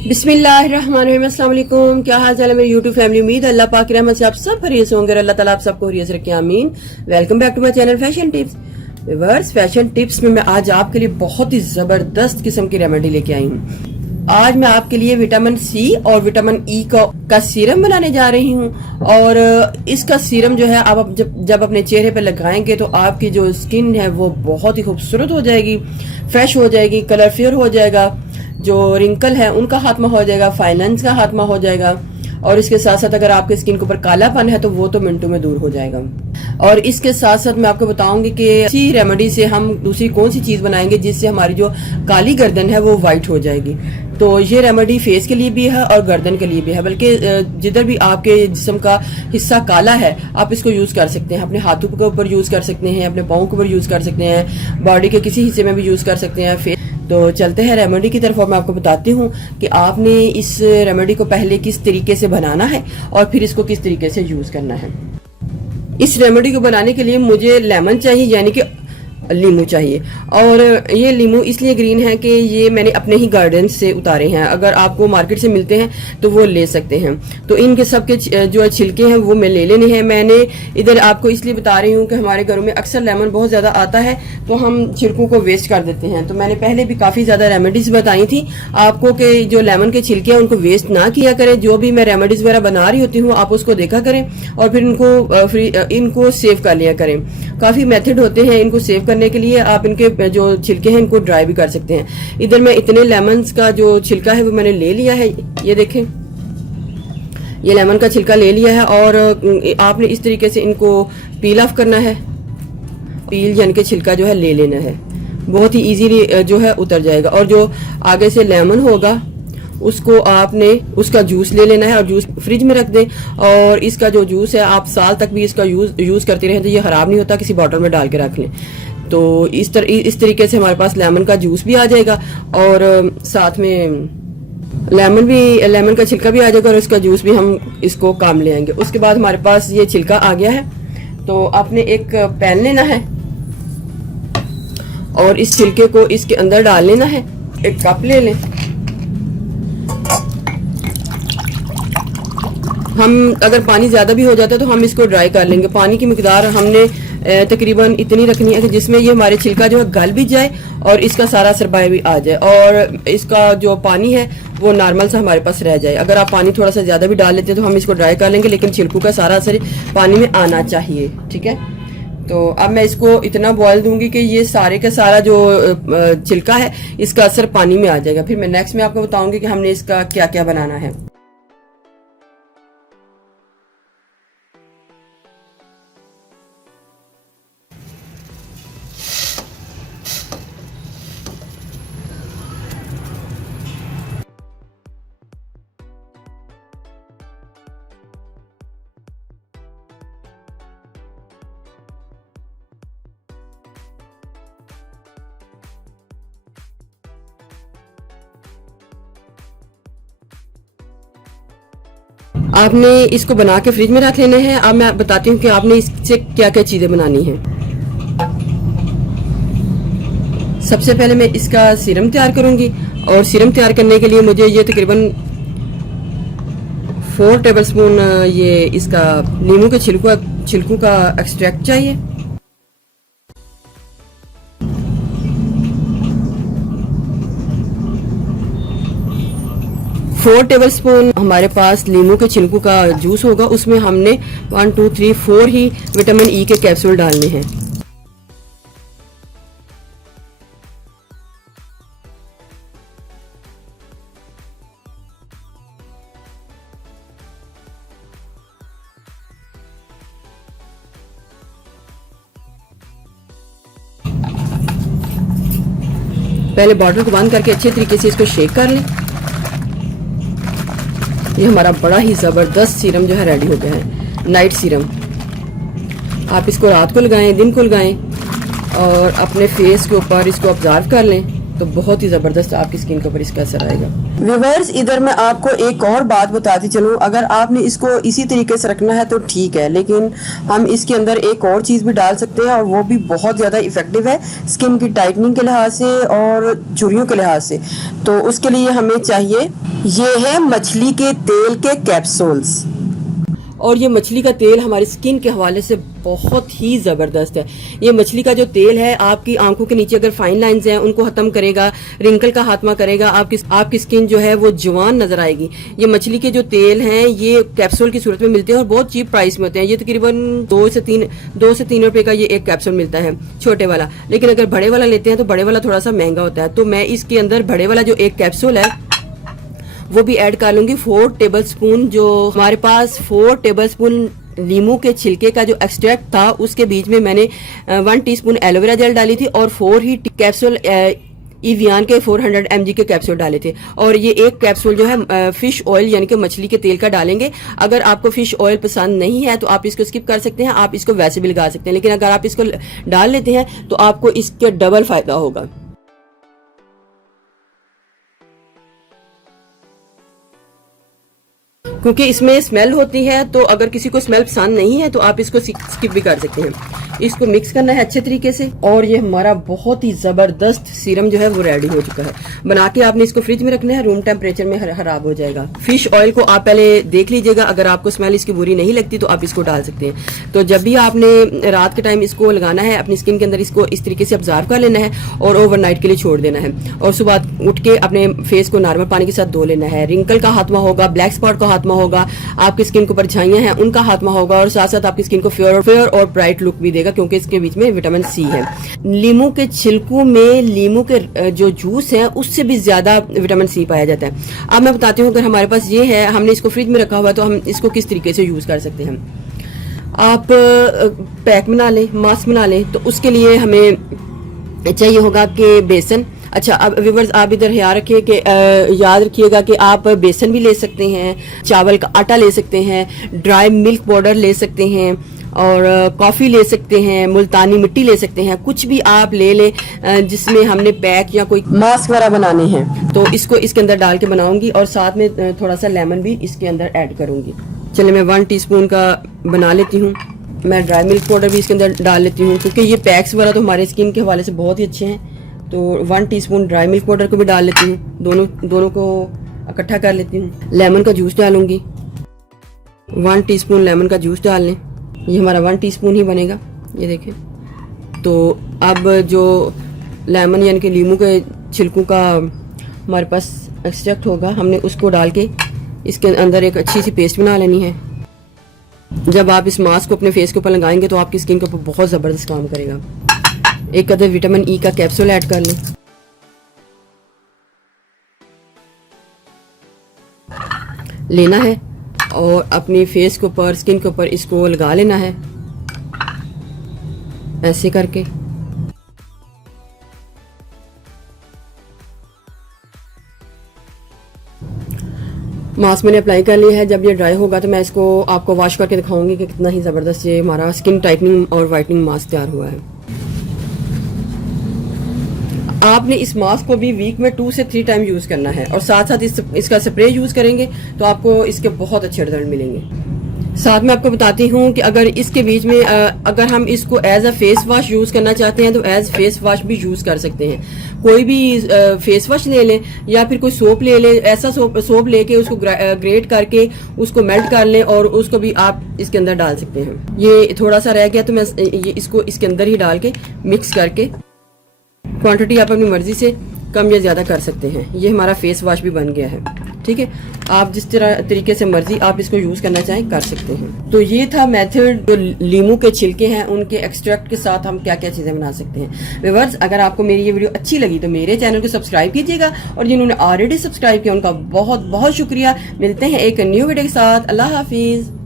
बिस्मिल्लाहिर्रहमानिर्रहीम, अस्सलाम वालेकुम। क्या हाल चाल है मेरी यूट्यूब फैमिली। उम्मीद है अल्लाह पाक की रहमत से आप सब खैरियत होंगे। अल्लाह ताला आप सबको खैरियत रखे, आमीन। Welcome back to my channel fashion tips. Viewers, fashion tips में मैं आज आपके लिए बहुत ही जबरदस्त किस्म की रेमेडी लेके आई हूँ। आज मैं आपके लिए विटामिन सी और विटामिन ई का सीरम बनाने जा रही हूँ। और इसका सीरम जो है आप जब अपने चेहरे पर लगाएंगे तो आपकी जो स्किन है वो बहुत ही खूबसूरत हो जाएगी, फ्रेश हो जाएगी, कलर फेयर हो जाएगा, जो रिंकल है उनका खात्मा हो जाएगा, फाइनेंस का खात्मा हो जाएगा। और इसके साथ साथ अगर आपके स्किन के ऊपर कालापन है तो वो तो मिनटों में दूर हो जाएगा। और इसके साथ साथ मैं आपको बताऊंगी कि इसी रेमेडी से हम दूसरी कौन सी चीज बनाएंगे जिससे हमारी जो काली गर्दन है वो वाइट हो जाएगी। तो ये रेमेडी फेस के लिए भी है और गर्दन के लिए भी है, बल्कि जिधर भी आपके जिस्म का हिस्सा काला है आप इसको यूज कर सकते हैं। अपने हाथों के ऊपर यूज कर सकते हैं, अपने पाँव के ऊपर यूज कर सकते हैं, बॉडी के किसी हिस्से में भी यूज कर सकते हैं फेस। तो चलते हैं रेमेडी की तरफ और मैं आपको बताती हूँ कि आपने इस रेमेडी को पहले किस तरीके से बनाना है और फिर इसको किस तरीके से यूज करना है। इस रेमेडी को बनाने के लिए मुझे लेमन चाहिए, यानी कि लीमू चाहिए। और ये लीमू इसलिए ग्रीन है कि ये मैंने अपने ही गार्डन से उतारे हैं। अगर आपको मार्केट से मिलते हैं तो वो ले सकते हैं। तो इनके सबके जो छिलके हैं वो मैं ले लेने हैं। मैंने इधर आपको इसलिए बता रही हूँ कि हमारे घरों में अक्सर लेमन बहुत ज्यादा आता है तो हम छिलकों को वेस्ट कर देते हैं। तो मैंने पहले भी काफी ज्यादा रेमेडीज बताई थी आपको कि जो लेमन के छिलके हैं उनको वेस्ट ना किया करें। जो भी मैं रेमेडीज वगैरह बना रही होती हूँ आप उसको देखा करें और फिर इनको सेव कर लिया करें। काफी मेथड होते हैं इनको सेव करने के लिए। आप इनके जो छिलके हैं इनको ड्राई भी कर सकते हैं। इधर मैं इतने लेमन्स का जो छिलका है वो मैंने ले लिया है। ये देखें, ये लेमन का छिलका ले लिया है और आपने इस तरीके से इनको पील ऑफ करना है। पील यानी कि छिलका जो है ले लेना है, बहुत ही इजीली जो है उतर जाएगा। और जो आगे से लेमन होगा उसको आपने उसका जूस ले लेना है और जूस फ्रिज में रख दें। और इसका जो जूस है आप साल तक भी इसका यूज करते रहें तो ये खराब नहीं होता। किसी बॉटल में डाल के रख लें तो इस तरीके से हमारे पास लेमन का जूस भी आ जाएगा और साथ में लेमन का छिलका भी आ जाएगा और इसका जूस भी हम इसको काम ले आएंगे। उसके बाद हमारे पास ये छिलका आ गया है तो आपने एक पैन लेना है और इस छिलके को इसके अंदर डाल लेना है। एक कप ले लें। हम अगर पानी ज्यादा भी हो जाता है तो हम इसको ड्राई कर लेंगे। पानी की मिकदार हमने तकरीबन इतनी रखनी है कि जिसमें ये हमारे छिलका जो है गल भी जाए और इसका सारा सरबाया भी आ जाए और इसका जो पानी है वो नॉर्मल सा हमारे पास रह जाए। अगर आप पानी थोड़ा सा ज्यादा भी डाल लेते हैं तो हम इसको ड्राई कर लेंगे, लेकिन छिलकों का सारा असर पानी में आना चाहिए। ठीक है, तो अब मैं इसको इतना बॉयल दूंगी कि ये सारे का सारा जो छिलका है इसका असर पानी में आ जाएगा। फिर मैं नेक्स्ट में आपको बताऊंगी कि हमने इसका क्या क्या बनाना है। आपने इसको बना के फ्रिज में रख लेना है। अब मैं बताती हूँ कि आपने इससे क्या क्या चीजें बनानी है। सबसे पहले मैं इसका सीरम तैयार करूंगी और सीरम तैयार करने के लिए मुझे ये तकरीबन 4 टेबलस्पून ये इसका नींबू के छिलकों का एक्सट्रैक्ट चाहिए। 4 टेबलस्पून हमारे पास नींबू के छिलकों का जूस होगा। उसमें हमने 1 2 3 4 ही विटामिन ई के कैप्सूल डालने हैं। पहले बॉटल को बंद करके अच्छे तरीके से इसको शेक कर लें। ये हमारा बड़ा ही ज़बरदस्त सीरम जो है रेडी हो गया है, नाइट सीरम। आप इसको रात को लगाएं, दिन को लगाएं और अपने फेस के ऊपर इसको ऑब्जर्व कर लें तो बहुत ही ज़बरदस्त आपकी स्किन के ऊपर इसका असर आएगा। व्यूअर्स, इधर मैं आपको एक और बात बताती चलूं, अगर आपने इसको इसी तरीके से रखना है तो ठीक है, लेकिन हम इसके अंदर एक और चीज़ भी डाल सकते हैं और वो भी बहुत ज़्यादा इफेक्टिव है स्किन की टाइटनिंग के लिहाज से और झुर्रियों के लिहाज से। तो उसके लिए हमें चाहिए, ये है मछली के तेल के कैप्सूल्स। और ये मछली का तेल हमारी स्किन के हवाले से बहुत ही ज़बरदस्त है। ये मछली का जो तेल है आपकी आंखों के नीचे अगर फाइन लाइंस हैं उनको ख़त्म करेगा, रिंकल का खात्मा करेगा, आपकी स्किन जो है वो जवान नजर आएगी। ये मछली के जो तेल हैं ये कैप्सूल की सूरत में मिलते हैं और बहुत चीप प्राइस में होते हैं। ये तकरीबन 2 से 3 रुपए का ये एक कैप्सूल मिलता है, छोटे वाला। लेकिन अगर बड़े वाला लेते हैं तो बड़े वाला थोड़ा सा महंगा होता है। तो मैं इसके अंदर बड़े वाला जो एक कैप्सूल है वो भी ऐड कर लूंगी। 4 टेबल स्पून, जो हमारे पास 4 टेबल स्पून नींबू के छिलके का जो एक्सट्रैक्ट था उसके बीच में मैंने 1 टीस्पून एलोवेरा जेल डाली थी और 4 ही कैप्सूल इवियान के 400 mg के कैप्सूल डाले थे। और ये एक कैप्सूल जो है फिश ऑयल यानी कि मछली के तेल का डालेंगे। अगर आपको फिश ऑयल पसंद नहीं है तो आप इसको स्किप कर सकते हैं, आप इसको वैसे भी लगा सकते हैं, लेकिन अगर आप इसको डाल लेते हैं तो आपको इसके डबल फायदा होगा। क्योंकि इसमें स्मेल होती है, तो अगर किसी को स्मेल पसंद नहीं है तो आप इसको स्किप भी कर सकते हैं। इसको मिक्स करना है अच्छे तरीके से और ये हमारा बहुत ही जबरदस्त सीरम जो है वो रेडी हो चुका है। बना के आपने इसको फ्रिज में रखना है, रूम टेम्परेचर में खराब हो जाएगा। फिश ऑयल को आप पहले देख लीजिएगा, अगर आपको स्मेल इसकी बुरी नहीं लगती तो आप इसको डाल सकते हैं। तो जब भी आपने रात के टाइम इसको लगाना है अपनी स्किन के अंदर, इसको इस तरीके से ऑब्जर्व कर लेना है और ओवरनाइट के लिए छोड़ देना है और सुबह उठ के अपने फेस को नॉर्मल पानी के साथ धो लेना है। रिंकल का खात्मा होगा, ब्लैक स्पॉट का खात्मा होगा, आपकी स्किन के ऊपर झाइयां हैं उनका खात्मा होगा और साथ साथ आपकी स्किन को फेयर और ब्राइट लुक भी देगा, क्योंकि इसके बीच में विटामिन सी है। नींबू के छिलकों में नींबू के जो जूस है उससे भी ज्यादा विटामिन सी पाया जाता है। अब मैं बताती हूँ, अगर हमारे पास ये है, हमने इसको फ्रिज में रखा हुआ है, तो हम इसको किस तरीके से यूज कर सकते हैं। आप पैक बना लें, मास्क बना लें, तो उसके लिए हमें चाहिए होगा कि बेसन। अच्छा, अब व्यूअर्स आप इधर याद रखिएगा कि आप बेसन भी ले सकते हैं, चावल का आटा ले सकते हैं, ड्राई मिल्क पाउडर ले सकते हैं और कॉफी ले सकते हैं, मुल्तानी मिट्टी ले सकते हैं। कुछ भी आप ले लें जिसमें हमने पैक या कोई मास्क वगैरह बनाने हैं, तो इसको इसके अंदर डाल के बनाऊंगी और साथ में थोड़ा सा लेमन भी इसके अंदर ऐड करूंगी। चलिए मैं 1 टीस्पून का बना लेती हूँ। मैं ड्राई मिल्क पाउडर भी इसके अंदर डाल लेती हूँ, क्योंकि ये पैक्स वगैरह तो हमारे स्किन के हवाले से बहुत ही अच्छे हैं। तो 1 टीस्पून ड्राई मिल्क पाउडर को भी डाल लेती हूँ, दोनों को इकट्ठा कर लेती हूँ। लेमन का जूस डालूंगी, 1 टीस्पून लेमन का जूस डाल लें। ये हमारा 1 टीस्पून ही बनेगा, ये देखें। तो अब जो लेमन यानी कि नींबू के छिलकों का हमारे पास एक्सट्रैक्ट होगा, हमने उसको डाल के इसके अंदर एक अच्छी सी पेस्ट बना लेनी है। जब आप इस मास्क को अपने फेस के ऊपर लगाएंगे तो आपकी स्किन के ऊपर बहुत ज़बरदस्त काम करेगा। एक कदर विटामिन ई का कैप्सूल ऐड कर लें। लेना है और अपनी फेस के ऊपर, स्किन के ऊपर इसको लगा लेना है ऐसे करके। मास्क मैंने अप्लाई कर लिया है। जब ये ड्राई होगा तो मैं इसको आपको वॉश करके दिखाऊंगी कि कितना ही ज़बरदस्त ये हमारा स्किन टाइटनिंग और वाइटनिंग मास्क तैयार हुआ है। आपने इस मास्क को भी वीक में 2 से 3 टाइम यूज करना है और साथ साथ इसका स्प्रे यूज करेंगे तो आपको इसके बहुत अच्छे रिजल्ट मिलेंगे। साथ में आपको बताती हूँ कि अगर इसके बीच में अगर हम इसको as a face wash use करना चाहते हैं तो एज फेस वॉश भी यूज कर सकते हैं। कोई भी फेस वॉश ले लें या फिर कोई सोप ले लें, ऐसा सोप लेके उसको ग्रेट करके उसको मेल्ट कर लें और उसको भी आप इसके अंदर डाल सकते हैं। ये थोड़ा सा रह गया तो मैं इसको इसके अंदर ही डाल के मिक्स करके, क्वांटिटी आप अपनी मर्जी से कम या ज़्यादा कर सकते हैं। ये हमारा फेस वॉश भी बन गया है। ठीक है, आप जिस तरीके से मर्जी आप इसको यूज़ करना चाहें कर सकते हैं। तो ये था मेथड, जो नींबू के छिलके हैं उनके एक्सट्रैक्ट के साथ हम क्या क्या चीज़ें बना सकते हैं। व्यूअर्स, अगर आपको मेरी ये वीडियो अच्छी लगी तो मेरे चैनल को सब्सक्राइब कीजिएगा और जिन्होंने ऑलरेडी सब्सक्राइब किया उनका बहुत बहुत शुक्रिया। मिलते हैं एक न्यू वीडियो के साथ। अल्लाह हाफिज़।